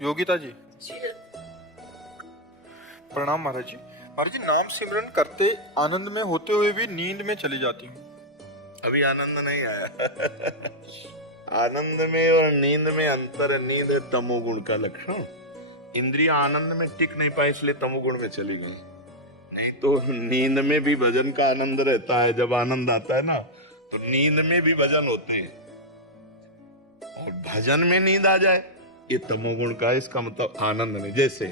योगिता जी, जी प्रणाम महाराज जी। महाराज जी, नाम सिमरन करते आनंद में होते हुए भी नींद में चली जाती हूँ। अभी आनंद नहीं आया। आनंद में और नींद में अंतर है। नींद है तमोगुण का लक्षण। इंद्रियां आनंद में टिक नहीं पाई इसलिए तमोगुण में चली गई। नहीं तो नींद में भी भजन का आनंद रहता है। जब आनंद आता है ना तो नींद में भी भजन होते हैं। और भजन में नींद आ जाए ये तमोगुण का, इसका मतलब आनंद नहीं। जैसे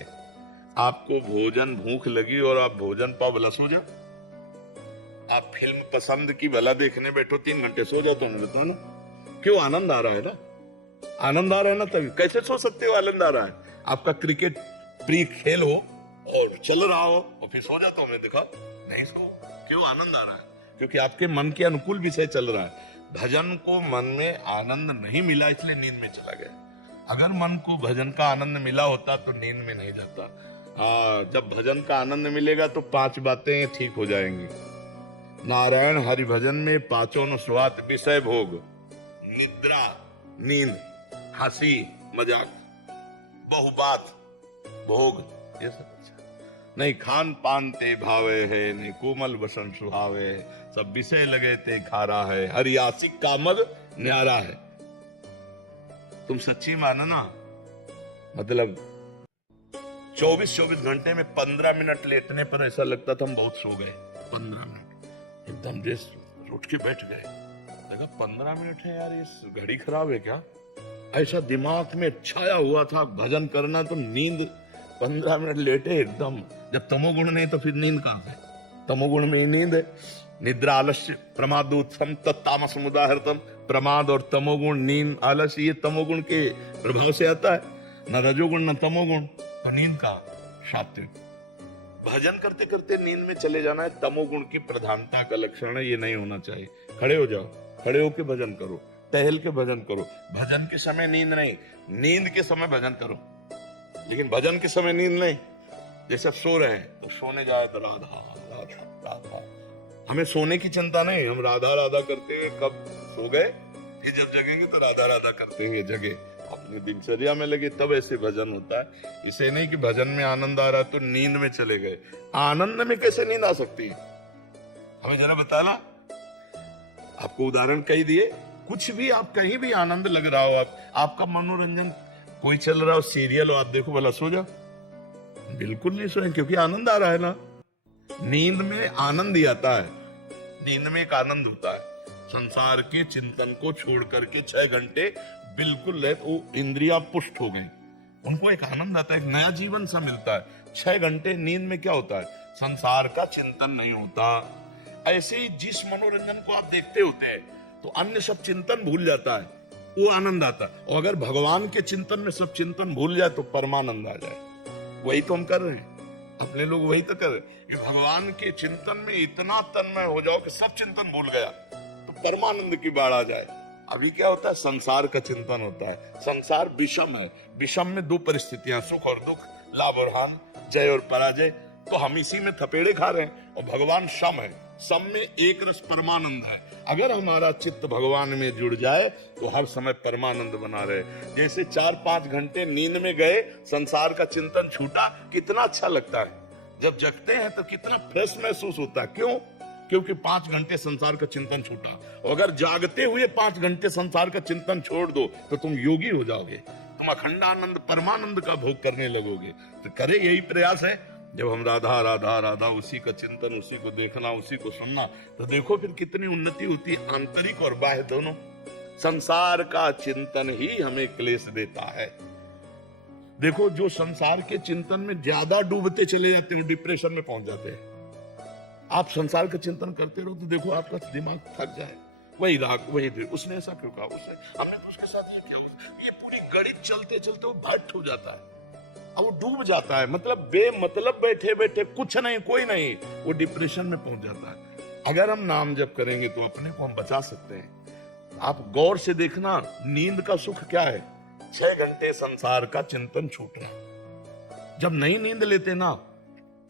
आपको भोजन भूख लगी और आप भोजन पाव भला सो जाओ। आप फिल्म पसंद की भला देखने बैठो 3 घंटे सो जाओ तो तो ना, क्यों? आनंद आ रहा है ना, आनंद आ रहा है ना। तभी कैसे सो सकते हो? आनंद आ रहा है। आपका क्रिकेट प्रिय खेल हो और चल रहा हो और फिर सो जाता हूं मैं, दिखा नहीं सो, क्यों? आनंद आ रहा है, क्योंकि आपके मन के अनुकूल विषय चल रहा है। भजन को मन में आनंद नहीं मिला इसलिए नींद में चला गया। अगर मन को भजन का आनंद मिला होता तो नींद में नहीं जाता। जब भजन का आनंद मिलेगा तो 5 बातें ठीक हो जाएंगी। नारायण हरि भजन में 5 स्वात विषय भोग, निद्रा, नींद, हंसी मजाक, बहुबात, भोग, ये सब अच्छा नहीं। खान पान ते भावे है, नहीं कोमल वसन सुहावे है, सब विषय लगे ते खारा है, हरि आशिक का मद न्यारा है। तुम सच्ची मानो ना, मतलब 24 घंटे में 15 मिनट लेटने पर ऐसा लगता था हम बहुत सो गए। 15 मिनट एकदम जैसे उठ के बैठ गए, देखा 15 मिनट है यार, ये घड़ी खराब है क्या? ऐसा दिमाग में छाया हुआ था भजन करना। तो नींद 15 मिनट लेटे एकदम। जब तमोगुण नहीं तो फिर नींद कहां से? तमोगुण में ही नींद है। निद्रा आलस्य प्रमाद उत्सम तत्तामस मुदाहृतम। प्रमाद और तमोगुण, नींद, आलस्य, ये तमोगुण के प्रभाव से आता है। न रजोगुण न तमोगुण। तो नींद का सात्विक। भजन करते करते नींद में चले जाना है तमोगुण की प्रधानता का लक्षण है। ये नहीं होना चाहिए। खड़े हो जाओ, खड़े होके भजन करो, टहल के भजन करो। भजन के समय नींद नहीं, नींद के समय भजन करो, लेकिन भजन के समय नींद नहीं। जैसे सो रहे हैं तो सोने जाए तो राधा राधा राधा। हमें सोने की चिंता नहीं, हम राधा राधा करते हैं। कब सो गए, फिर जब जगेंगे तो राधा राधा करते हैं। जगे अपनी दिनचर्या में लगे तब ऐसे भजन होता है। इसे नहीं कि भजन में आनंद आ रहा तो नींद में चले गए। आनंद में कैसे नींद आ सकती है? हमें जरा बताना। आपको उदाहरण कही दिए। कुछ भी, आप कहीं भी आनंद लग रहा हो, आपका मनोरंजन कोई चल रहा हो, सीरियल हो, आप देखो भला सो जाओ? बिल्कुल नहीं सोए, क्योंकि आनंद आ रहा है ना। नींद में आनंद ही आता है। नींद में एक आनंद होता है। संसार के चिंतन को छोड़ करके 6 घंटे बिल्कुल वो इंद्रियां पुष्ट हो गई, उनको एक आनंद आता है, एक नया जीवन सा मिलता है। 6 घंटे नींद में क्या होता है? संसार का चिंतन नहीं होता। ऐसे ही जिस मनोरंजन को आप देखते होते हैं तो अन्य सब चिंतन भूल जाता है, वो आनंद आता है। और अगर भगवान के चिंतन में सब चिंतन भूल जाए तो परमानंद आ जाए। वही तो हम कर रहे हैं, अपने लोग वही तो कर रहे हैं कि भगवान के चिंतन में इतना तन्मय हो जाओ कि सब चिंतन भूल गया तो परमानंद की बाढ़ आ जाए। अभी क्या होता है? संसार का चिंतन होता है। संसार विषम है। विषम में 2 परिस्थितियां, सुख और दुख, लाभ और हानि, जय और पराजय। तो हम इसी में थपेड़े खा रहे हैं। और भगवान सम है, सम में एक रस परमानंद है। अगर हमारा चित्त भगवान में जुड़ जाए तो हर समय परमानंद बना रहे। जैसे 4-5 घंटे नींद में गए, संसार का चिंतन छूटा, कितना अच्छा लगता है। जब जगते हैं तो कितना फ्रेश महसूस होता है। क्यों? क्योंकि 5 घंटे संसार का चिंतन छूटा। और अगर जागते हुए 5 घंटे संसार का चिंतन छोड़ दो तो तुम योगी हो जाओगे, तुम अखंडानंद परमानंद का भोग करने लगोगे। तो करे, यही प्रयास है। जब हम राधा राधा राधा, उसी का चिंतन, उसी को देखना, उसी को सुनना, तो देखो फिर कितनी उन्नति होती है, आंतरिक और बाह्य दोनों। संसार का चिंतन ही हमें क्लेश देता है। देखो, जो संसार के चिंतन में ज्यादा डूबते चले जाते हैं, डिप्रेशन में पहुंच जाते हैं। आप संसार का चिंतन करते रहो तो देखो आपका दिमाग थक जाए। वही राग, वही देर, उसने ऐसा क्यों कहा, उसने, हमने तो उसके साथ ये क्या, ये पूरी गणित चलते चलते वो भट्ट हो जाता है और वो डूब जाता है। मतलब बेमतलब बैठे बैठे कुछ नहीं, कोई नहीं, वो डिप्रेशन में पहुंच जाता है। अगर हम नाम जप करेंगे तो अपने को हम बचा सकते हैं। आप गौर से देखना, नींद का सुख क्या है? 6 घंटे संसार का चिंतन छूट रहा है। जब नहीं नींद लेते ना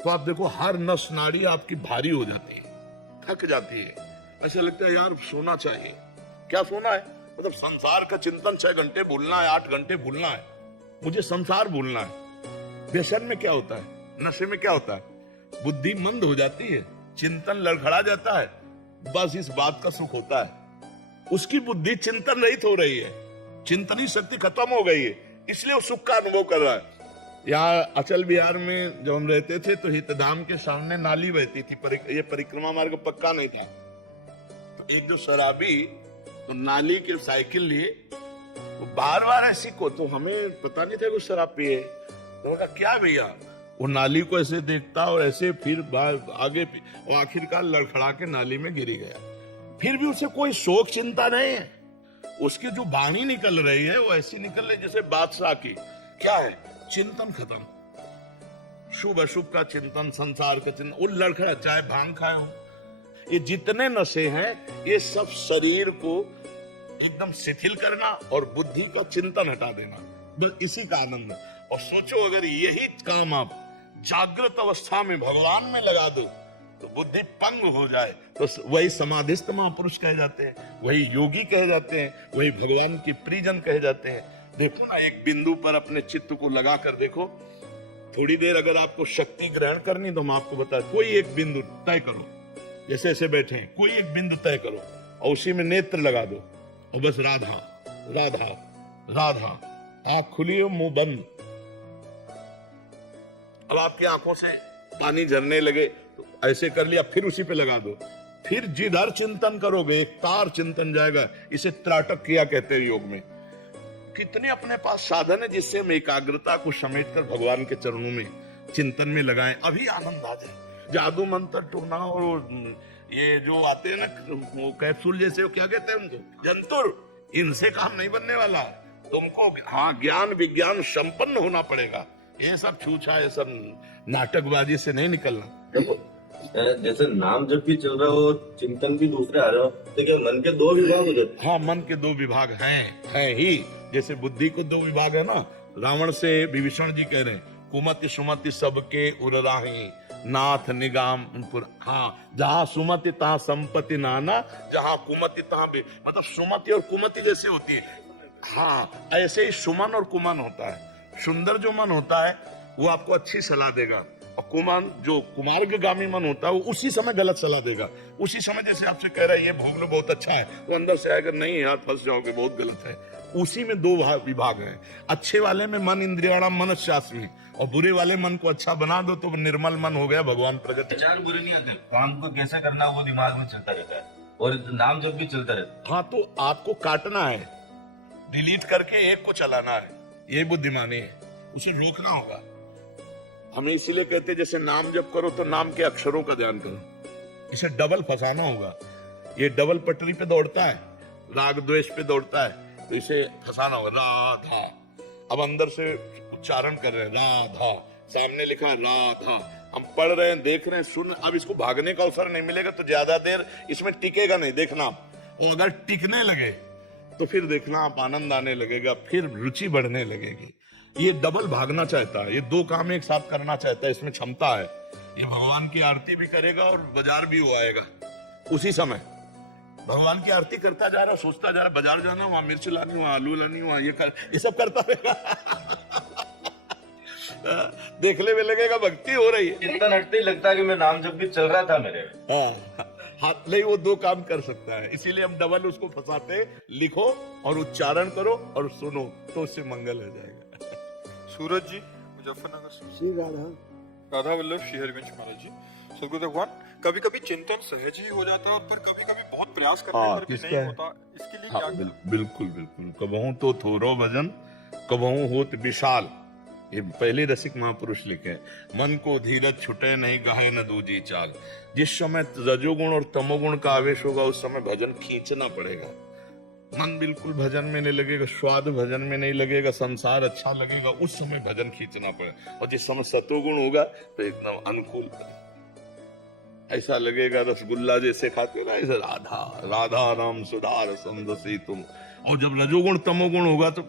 तो आप देखो हर नस नाड़ी आपकी भारी हो जाती है, थक जाती है। ऐसा लगता है यार सोना चाहिए। क्या सोना है? मतलब संसार का चिंतन 6 घंटे भूलना है, 8 घंटे भूलना है। मुझे संसार भूलना है। व्यसन में क्या होता है, नशे में क्या होता है, बुद्धि मंद हो जाती है, चिंतन लड़खड़ा जाता है, बस इस बात का सुख होता है। उसकी बुद्धि चिंतन रहित हो रही है, चिंतनी शक्ति खत्म हो गई है, इसलिए वो सुख का अनुभव कर रहा है। यहाँ अचल बिहार में जब हम रहते थे तो हितधाम के सामने नाली बहती थी, ये परिक्रमा मार्ग पक्का नहीं था। तो एक जो शराबी तो नाली के साइकिल लिए, वो बार बार ऐसी को, तो हमें पता नहीं था कि शराब पिए। तो कहा क्या भैया, वो नाली को ऐसे देखता और ऐसे फिर आगे और आखिरकार लड़खड़ा के नाली में गिरी गया। फिर भी उसे कोई शोक चिंता नहीं है, उसकी जो वाणी निकल रही है वो ऐसी निकल रही जैसे बादशाह की। क्या है, चिंतन खत्म, शुभ अशुभ का चिंतन, संसार का चिंतन, वो लड़खड़ा, चाहे भांग खाए हो। ये जितने नशे हैं ये सब शरीर को एकदम शिथिल करना और बुद्धि का चिंतन हटा देना, बस इसी का आनंद है। और सोचो अगर यही काम आप जागृत अवस्था में भगवान में लगा दो तो बुद्धि पंग हो जाए, तो वही समाधिस्थ महापुरुष कहे जाते हैं, वही योगी कहे जाते हैं, वही भगवान के प्रियजन कहे जाते हैं। देखो ना, एक बिंदु पर अपने चित्त को लगा कर देखो। थोड़ी देर अगर आपको शक्ति ग्रहण करनी तो हम आपको बता, कोई एक बिंदु तय करो, जैसे ऐसे बैठे हैं, कोई एक बिंदु तय करो और उसी में नेत्र लगा दो और बस राधा राधा राधा, आंख खुली हो मुंह बंद। अब आपकी आंखों से पानी झरने लगे तो ऐसे कर लिया, फिर उसी पे लगा दो, फिर जिधर चिंतन करोगे एक तार चिंतन जाएगा। इसे त्राटक किया कहते हैं योग में। कितने अपने पास साधन है जिससे हम एकाग्रता को समेटकर भगवान के चरणों में चिंतन में लगाएं, अभी आनंद आ जाए। जादू मंत्र टूना और ये जो आते हैं ना वो कैप्सूल जैसे, वो क्या कहते हैं उनको, जंतुर, इनसे काम नहीं बनने वाला। तुमको हाँ ज्ञान विज्ञान संपन्न होना पड़ेगा, ये सब छूछा, ये सब नाटकबाजी से नहीं निकलना। देखो जैसे नाम जब भी चल रहा हो, चिंतन भी दूसरे आ रहे हो, तो मन के दो विभाग हो जाते। हाँ, मन के दो विभाग हैं ही, जैसे बुद्धि को दो विभाग है ना। रावण से विभीषण जी कह रहे हैं, कुमति सुमति सबके उरराही, नाथ निगाम। हाँ, जहाँ सुमति तहाँ संपत्ति नाना, जहाँ कुमति तहाँ भी, मतलब सुमति और कुमति जैसे होती है। हाँ, ऐसे ही सुमन और कुमन होता है। सुंदर जो मन होता है वो आपको अच्छी सलाह देगा, और कुमान जो कुमार्गगामी मन होता है वो उसी समय गलत सलाह देगा। उसी समय जैसे आपसे कह रहा है ये भोग लो बहुत अच्छा है, तो अंदर से आएगा नहीं यार फंस जाओगे, बहुत गलत है। उसी में दो विभाग हैं। अच्छे वाले में मन इंद्रियाणाम मनश्चास्मि, और बुरे वाले मन को अच्छा बना दो तो निर्मल मन हो गया, भगवान प्रगट। विचार बुरे नहीं आते, काम को कैसे करना वो दिमाग में चलता रहता है, और नाम जब भी चलता रहता है। हाँ, तो आपको काटना है, डिलीट करके एक को चलाना है, ये बुद्धिमानी है, उसे रोकना होगा। हमें इसीलिए कहते हैं जैसे नाम जब करो तो नाम के अक्षरों का ध्यान करो, इसे डबल फंसाना होगा। ये डबल पटरी पे दौड़ता है, राग द्वेष पे दौड़ता है, तो इसे फंसाना होगा। राधा, अब अंदर से उच्चारण कर रहे हैं राधा, सामने लिखा है राधा, हम पढ़ रहे हैं, देख रहे हैं, सुन। अब इसको भागने का अवसर नहीं मिलेगा तो ज्यादा देर इसमें टिकेगा नहीं, देखना। और अगर टिकने लगे तो फिर देखना आप आनंद आने लगेगा, फिर रुचि बढ़ने लगेगी। ये डबल भागना चाहता है, ये दो काम एक साथ करना चाहता है, इसमें क्षमता है। ये भगवान की आरती भी करेगा और बाजार भी वो आएगा उसी समय। भगवान की आरती करता जा रहा, सोचता जा रहा, बाजार जाना, वहां मिर्च लानी, वहां आलू लानी, वहां ये सब करता रहेगा। देखने में लगेगा भक्ति हो रही है, चिंतन हटते ही लगता है कि मैं नाम जब भी चल रहा था मेरे। हाथ नहीं, वो दो काम कर सकता है, इसीलिए हम डबल उसको फंसाते। लिखो और उच्चारण करो और सुनो तो उससे मंगल हो जाएगा। सूरज जी मुजफ्फरनगर से। श्री राधा राधा वल्लभ श्री हरिवंश महाराज जी। सदगुरु भगवान, कभी कभी चिंतन सहज ही हो जाता है और पर कभी कभी बहुत प्रयास करने पर भी नहीं होता, इसके लिए क्या करें? बिल्कुल बिल्कुल। कबहू तो थोरो भजन, कबहू होत विशाल, ये पहले रसिक महापुरुष लिखे। मन को धीरज छुटे नहीं, गाहे न दूजी चाल। जिस समय रजोगुण और तमोगुण का आवेश होगा उस समय भजन खींचना पड़ेगा। मन बिल्कुल भजन में नहीं लगेगा, स्वाद भजन में नहीं लगेगा, संसार अच्छा लगेगा, उस समय भजन खींचना पड़ेगा। और जिस समय सतोगुण होगा तो एकदम अनुकूल, ऐसा लगेगा रसगुल्ला जैसे खाते हो ना, ऐसा राधा राधा नाम सुधार संदसी तुम। और जब रजोगुण तमोगुण होगा तो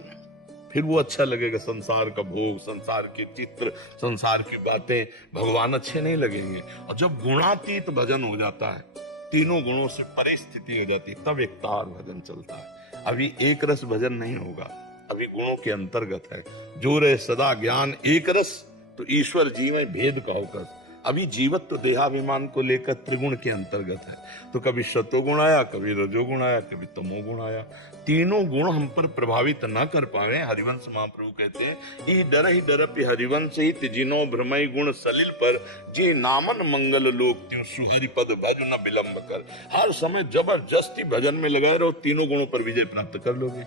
फिर वो अच्छा लगेगा, संसार का भोग, संसार के चित्र, संसार की बातें, भगवान अच्छे नहीं लगेंगे। और जब गुणातीत भजन हो जाता है, तीनों गुणों से परिस्थिति हो जाती है, तब एक तार भजन चलता है। अभी एक रस भजन नहीं होगा, अभी गुणों के अंतर्गत है। जो रहे सदा ज्ञान एक रस, तो ईश्वर जी में भेद कहो कर। अभी जीवत्व देहाभिमान को लेकर त्रिगुण के अंतर्गत है। तो कभी सतोगुण आया, कभी रजोगुण आया, कभी तमोगुण आया। तीनों गुण हम पर प्रभावित न कर पावे। हरिवंश महाप्रभु कहते हैं, ई डर ही डरपि हरिवंश ही जिनो भ्रमई गुण सलिल पर, जे नामन मंगल लोक त्यों सुहरि पद भज न विलंब कर। हर समय जबरदस्ती भजन में लगाए रहो, तीनों गुणों पर विजय प्राप्त कर लोगे।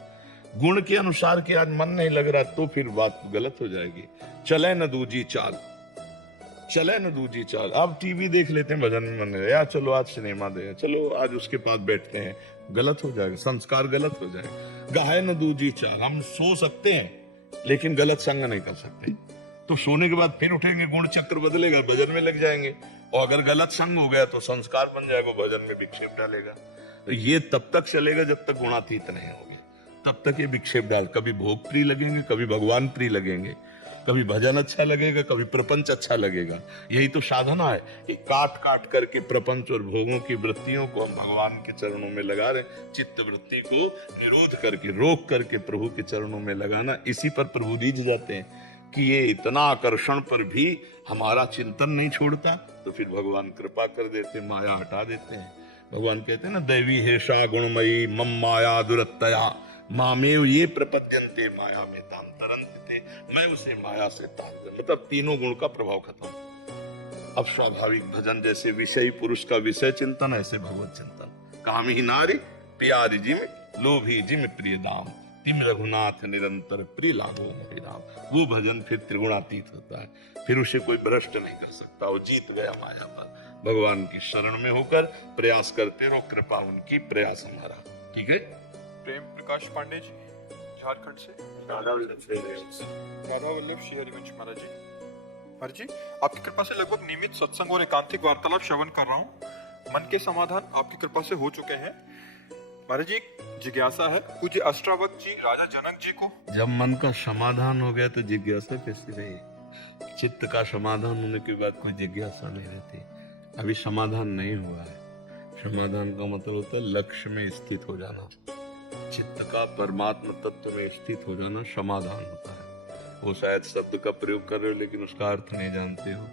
गुण के अनुसार के आज मन नहीं लग रहा तो फिर बात गलत हो जाएगी। चले न दूजी चाल, चले न दूजी चाल। अब टीवी देख लेते हैं, भजन में मन है, या चलो आज सिनेमा दे, चलो आज उसके पास बैठते हैं, गलत हो जाएगा, संस्कार गलत हो जाएगा। गाहे न दूजी चाल, हम सो सकते हैं लेकिन गलत संग नहीं कर सकते। तो सोने के बाद फिर उठेंगे, गुण चक्र बदलेगा, भजन में लग जाएंगे, और अगर गलत संग हो गया तो संस्कार बन जाएगा, भजन में विक्षेप डालेगा। तो ये तब तक चलेगा जब तक गुणातीत नहीं होगे, तब तक ये विक्षेप डाल, कभी भोग प्रिय लगेंगे, कभी भगवान प्रिय लगेंगे, कभी भजन अच्छा लगेगा, कभी प्रपंच अच्छा लगेगा। यही तो साधना है कि काट काट करके प्रपंच और भोगों की वृत्तियों को हम भगवान के चरणों में लगा रहे। चित्त वृत्ति को निरोध करके, रोक करके प्रभु के चरणों में लगाना। इसी पर प्रभु रीझ जाते हैं कि ये इतना आकर्षण पर भी हमारा चिंतन नहीं छोड़ता, तो फिर भगवान कृपा कर देते, माया हटा देते हैं। भगवान कहते हैं ना, दैवी हेषा गुणमयी मम माया दुरत्तया मामेव ये प्रपद्यन्ते माया में ताम तरन्ते, मैं उसे माया से ताम। मतलब तीनों गुण का प्रभाव खत्म। अब स्वाभाविक भजन जैसे विषय पुरुष का विषय चिंतन, ऐसे भगवत चिंतन। कामी नारी प्यारी जिम, लोभी जिम प्रिय दाम, तिम रघुनाथ निरंतर प्रिय लागो हरि राम। वो भजन फिर त्रिगुणातीत होता है, फिर उसे कोई भ्रष्ट नहीं कर सकता, वो जीत गया माया पर। भगवान की शरण में होकर प्रयास करते रहो, कृपा उनकी, प्रयास हमारा। ठीक है। प्रेम प्रकाश पांडे जी, झारखंड से। राधा वल्लभ श्री हरिवंश महाराज जी। महाराज जी, आपकी कृपा से लगभग नियमित सत्संग और एकांतिक वार्तालाप श्रवण कर रहा हूँ। मन के समाधान आपकी कृपा से हो चुके हैं। महाराज जी, जिज्ञासा है, पूज्य अष्टावक्र जी राजा जनक जी को। जब मन का समाधान हो गया तो जिज्ञासा कैसी रही? चित्त का समाधान होने के बाद कोई जिज्ञासा नहीं रहती। अभी समाधान नहीं हुआ है। समाधान का मतलब होता है लक्ष्य में स्थित हो जाना, चित्त का परमात्मा तत्व में स्थित हो जाना समाधान होता है। वो शायद शब्द का प्रयोग कर रहे हो लेकिन उसका अर्थ नहीं जानते हो,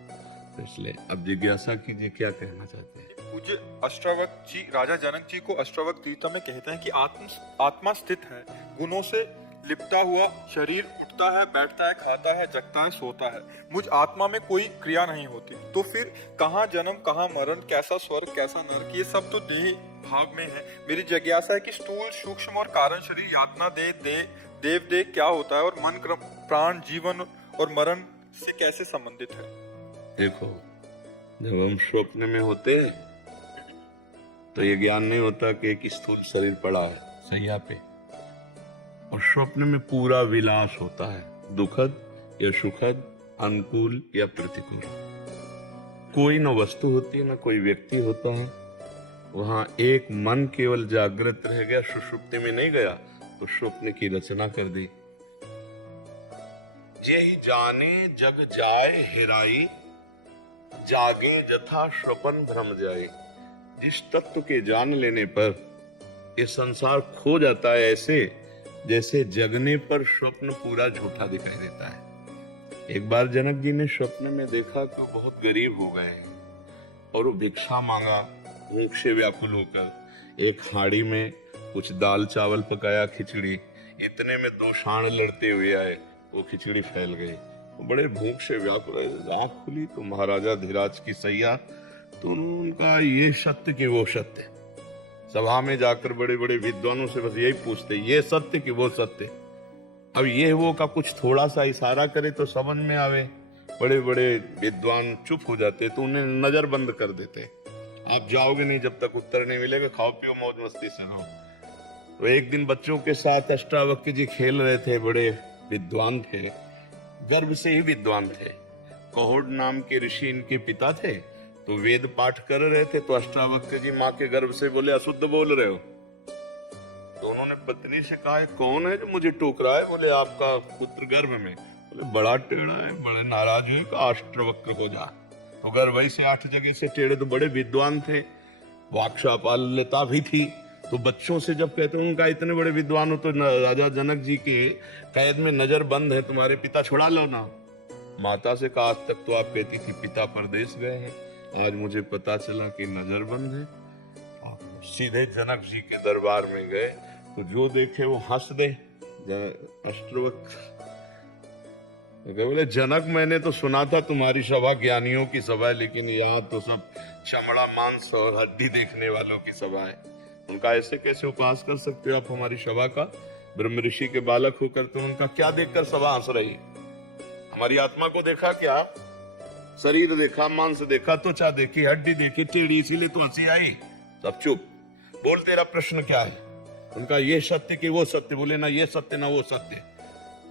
तो इसलिए अब जिज्ञासा कीजिए, क्या कहना चाहते हैं। पूज्य अष्टावक्र जी राजा जनक जी को अष्टावक्र गीता में कहते हैं कि आत्मा स्थित है, गुणों से लिपटा हुआ शरीर उठता है, बैठता है, खाता है, जगता है, सोता है, मुझ आत्मा में कोई क्रिया नहीं होती। तो फिर कहाँ जन्म, कहाँ मरण, कैसा स्वर्ग, कैसा नरक, ये सब तो देह भाग में है। मेरी जिज्ञासा है कि स्थूल, सूक्ष्म और कारण शरीर, यातना देव देह क्या होता है, और मन, प्राण, जीवन और मरण से कैसे संबंधित है। देखो, जब हम स्वप्न में होते तो ये ज्ञान नहीं होता कि एक स्थूल शरीर पड़ा है सैया पे, और स्वप्न में पूरा विलास होता है, दुखद या सुखद, अनुकूल या प्रतिकूल। कोई न वस्तु होती है, न कोई व्यक्ति होता है। वहां एक मन केवल जागृत रह गया, सुषुप्ति में नहीं गया, तो स्वप्न की रचना कर दी। यही जाने जग जाए हेराई, जागे जथा स्वपन भ्रम जाए। जिस तत्व के जान लेने पर ये संसार खो जाता है, ऐसे जैसे जगने पर स्वप्न पूरा झूठा दिखाई देता है। एक बार जनक जी ने स्वप्न में देखा कि वो बहुत गरीब हो गए हैं, और वो भिक्षा मांगा भूख से व्याकुल होकर। एक हाड़ी में कुछ दाल चावल पकाया, खिचड़ी, इतने में दो सांड लड़ते हुए आए, वो खिचड़ी फैल गई। बड़े भूख से व्याकुल, आंख खुली तो महाराजा धीराज की सैया, तो उनका ये सत्य कि वो सत्य। सभा में जाकर बड़े बड़े विद्वानों से बस यही पूछते, ये सत्य कि वो सत्य। अब ये वो का कुछ थोड़ा सा इशारा करे तो समझ में आवे। बड़े बड़े विद्वान चुप हो जाते, तो उन्हें नजर बंद कर देते, आप जाओगे नहीं जब तक उत्तर नहीं मिलेगा, खाओ पियो मौज मस्ती से रहो। तो एक दिन बच्चों के साथ अष्टावक्र जी खेल रहे थे, बड़े विद्वान थे, गर्भ से ही विद्वान थे। कहोड़ नाम के ऋषि इनके पिता थे, तो वेद पाठ कर रहे थे, तो अष्टावक्र जी माँ के गर्भ से बोले, अशुद्ध बोल रहे हो। तो उन्होंने पत्नी से कहा, कौन है जो मुझे टोक रहा है? बोले, आपका पुत्र गर्भ में। बोले, बड़ा टेढ़ा है, बड़े नाराज हुए, अष्टावक्र हो जा। तो गर्भ से 8 जगह से टेढ़े, तो बड़े विद्वान थे, वाक्चापाल्यता भी थी, तो बच्चों से जब कहते हैं उनका इतने बड़े विद्वान हो तो राजा जनक जी के कैद में नजर बंद है, तुम्हारे पिता छुड़ा लो ना। माता से कहा आज तक तो आप कहती थी पिता परदेश गए हैं, आज मुझे पता चला कि नजर बंद है। सीधे जनक जी के दरबार में गए तो जो देखे वो हंस दे। अष्टवक्र बोले जनक मैंने तो सुना था तुम्हारी सभा ज्ञानियों की सभा है, लेकिन यहाँ तो सब चमड़ा मांस और हड्डी देखने वालों की सभा है। उनका ऐसे कैसे उपहास कर सकते हो आप हमारी सभा का? ब्रह्म ऋषि के बालक होकर तो उनका क्या देखकर सभा हंस रही? हमारी आत्मा को देखा क्या? शरीर देखा, मांस देखा, त्वचा देखी, हड्डी देखी, टेढ़ी, इसीलिए तो हंसी आई। सब चुप, बोल तेरा प्रश्न क्या है? उनका ये सत्य कि वो सत्य। बोले ना ये सत्य ना वो सत्य।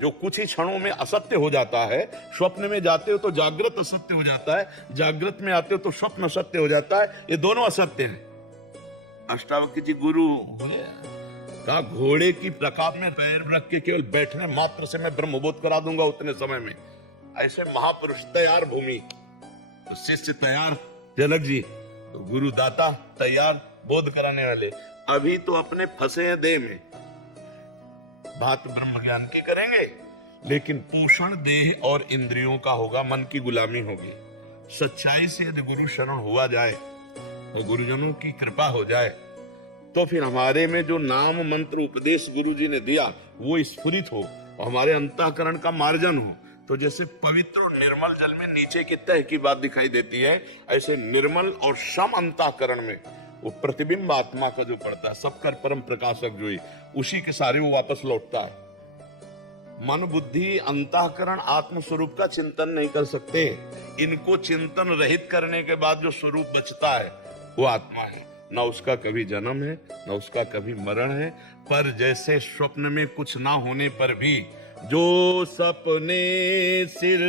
जो कुछ ही क्षणों में असत्य हो जाता है, स्वप्न में जाते हो तो जागृत असत्य हो जाता है, जागृत में आते हो तो स्वप्न असत्य हो जाता है, ये दोनों असत्य हैं। अष्टावक्र जी गुरु हुए, कहा घोड़े की रकाब में पैर रख के केवल बैठने मात्र से मैं ब्रह्मबोध करा दूंगा उतने समय में। ऐसे महापुरुष तैयार भूमि, तो शिष्य तैयार जनक जी, तो गुरु दाता तैयार बोध कराने वाले। अभी तो अपने फंसे हैं देह में, बात ब्रह्म ज्ञान की करेंगे, लेकिन पोषण देह और इंद्रियों का होगा, मन की गुलामी होगी। सच्चाई से यदि गुरु शरण हुआ जाए, तो गुरुजनों की कृपा हो जाए, तो फिर हमारे में जो नाम मंत्र उपदेश गुरु जी ने दिया वो स्फुरित हो और हमारे अंतःकरण का मार्जन हो। तो जैसे पवित्र और निर्मल जल में नीचे की तह की बात दिखाई देती है, ऐसे निर्मल और सम अंतःकरण में वो प्रतिबिंब आत्मा का जो पड़ता है, सबकर परम प्रकाशक जो है, उसी के सारे वो वापस लौटता है। मन बुद्धि अंतःकरण आत्म स्वरूप का चिंतन नहीं कर सकते। इनको चिंतन रहित करने के बाद जो स्वरूप बचता है वो आत्मा है। न उसका कभी जन्म है, न उसका कभी मरण है। पर जैसे स्वप्न में कुछ ना होने पर भी जो सपने सिर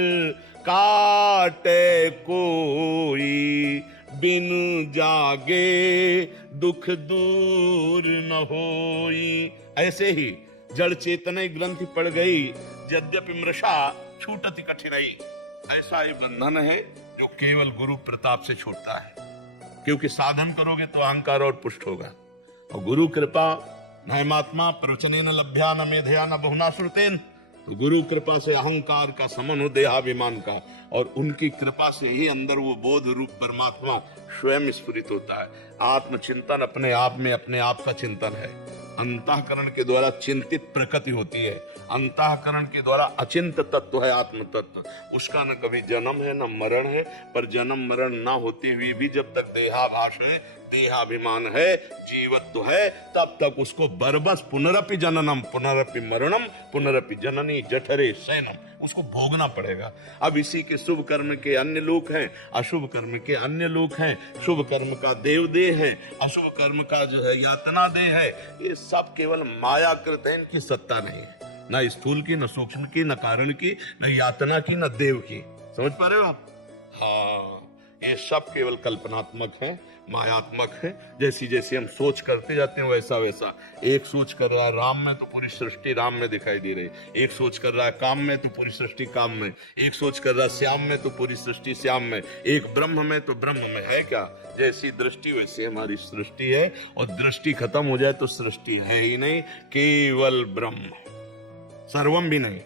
काटे कोई, बिन जागे दुख दूर न होई, ऐसे ही जड़ चेतन ग्रंथि पड़ गई, यद्यपि मृषा छूटति कठिनाई। ऐसा ही बंधन है जो केवल गुरु प्रताप से छूटता है, क्योंकि साधन करोगे तो अहंकार और पुष्ट होगा। और गुरु कृपा नयमात्मा प्रवचनेन लभ्या न मेधया न बहुना श्रुतेन, तो गुरु कृपा से अहंकार का समन हो, देहाभिमान का, और उनकी कृपा से ही अंदर वो बोध रूप परमात्मा स्वयं स्फुरित होता है। आत्मचिंतन अपने आप में अपने आप का चिंतन है। अंतःकरण के द्वारा चिंतित प्रकृति होती है, अंतःकरण के द्वारा अचिंत तत्व है आत्म तत्व। उसका न कभी जन्म है न मरण है। पर जन्म मरण ना होते हुए भी जब तक देहाभास है, देहाभिमान है, जीवत्व है, तब तक उसको बरबस पुनरपि जननम पुनरपि मरणम पुनरपि जननी जठरे शयनम, उसको भोगना पड़ेगा। अब इसी के शुभ कर्म के अन्य लोक हैं, अशुभ कर्म के अन्य लोक हैं। शुभ कर्म का देव देह है, अशुभ कर्म का जो है यातना देह है। ये सब केवल मायाकृत है, इनकी सत्ता नहीं है, न स्थूल की, न सूक्ष्म की, न कारण की, न यातना की, न देव की। समझ पा रहे हो आप? हाँ, ये सब केवल कल्पनात्मक है, मायात्मक है। जैसी जैसी हम सोच करते जाते हैं वैसा वैसा। एक सोच कर रहा है राम में तो पूरी सृष्टि राम में दिखाई दे रही, एक सोच कर रहा है काम में तो पूरी सृष्टि काम में, एक सोच कर रहा है श्याम में तो पूरी सृष्टि श्याम में, एक ब्रह्म में तो ब्रह्म में। है क्या? जैसी दृष्टि वैसी हमारी सृष्टि है, और दृष्टि खत्म हो जाए तो सृष्टि है ही नहीं, केवल ब्रह्म। सर्वम भी नहीं,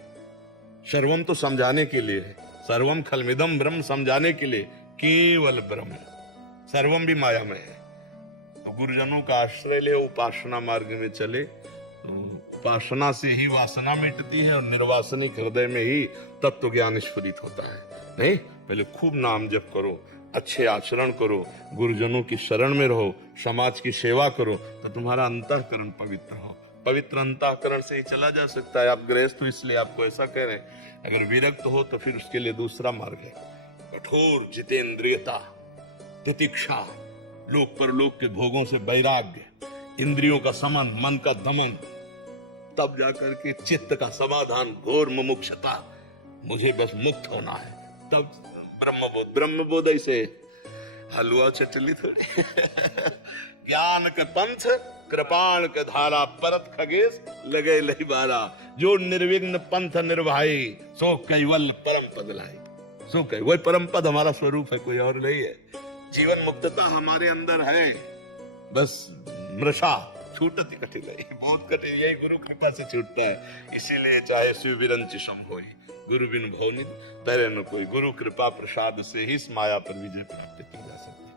सर्वम तो समझाने के लिए है, सर्वम खलमिदम ब्रह्म समझाने के लिए, केवल ब्रह्म। सर्वम भी माया में है। तो गुरुजनों का आश्रय ले, उपासना मार्ग में चले। उपासना से ही वासना मिटती है और निर्वासनिक हृदय में ही तत्व ज्ञान स्फुरित होता है। नहीं, पहले खूब नाम जप करो, अच्छे आचरण करो, गुरुजनों की शरण में रहो, समाज की सेवा करो, तो तुम्हारा अंतःकरण पवित्र हो। पवित्र अंतःकरण से ही चला जा सकता है। आप गृहस्थ हो इसलिए आपको ऐसा कह रहे हैं। अगर विरक्त हो तो फिर उसके लिए दूसरा मार्ग है, कठोर जितेंद्रियता, तितिक्षा, लोक परलोक के भोगों से वैराग्य, इंद्रियों का समन, मन का दमन, तब जाकर के चित्त का समाधान, घोर मुमुक्षता, मुझे बस मुक्त होना है, तब ब्रह्मबोध। ब्रह्मबोध ऐसे हलवा चटली थोड़ी ज्ञान के पंथ कृपाण के धारा, परत खगेश लगे लही बारा, जो निर्विघ्न पंथ निर्वाही, सो कैवल परम पद लाई। सो कह, वही परम पद हमारा स्वरूप है, कोई और नहीं है। जीवन मुक्तता हमारे अंदर है, बस मृषा छूटत ही कठिन है, बहुत कठिन, यही गुरु कृपा से छूटता है। इसीलिए चाहे शिव विरंच सम होई, गुरु बिन भव निधि तरे न कोई, गुरु कृपा प्रसाद से ही इस माया पर विजय प्राप्त की जा सकती है।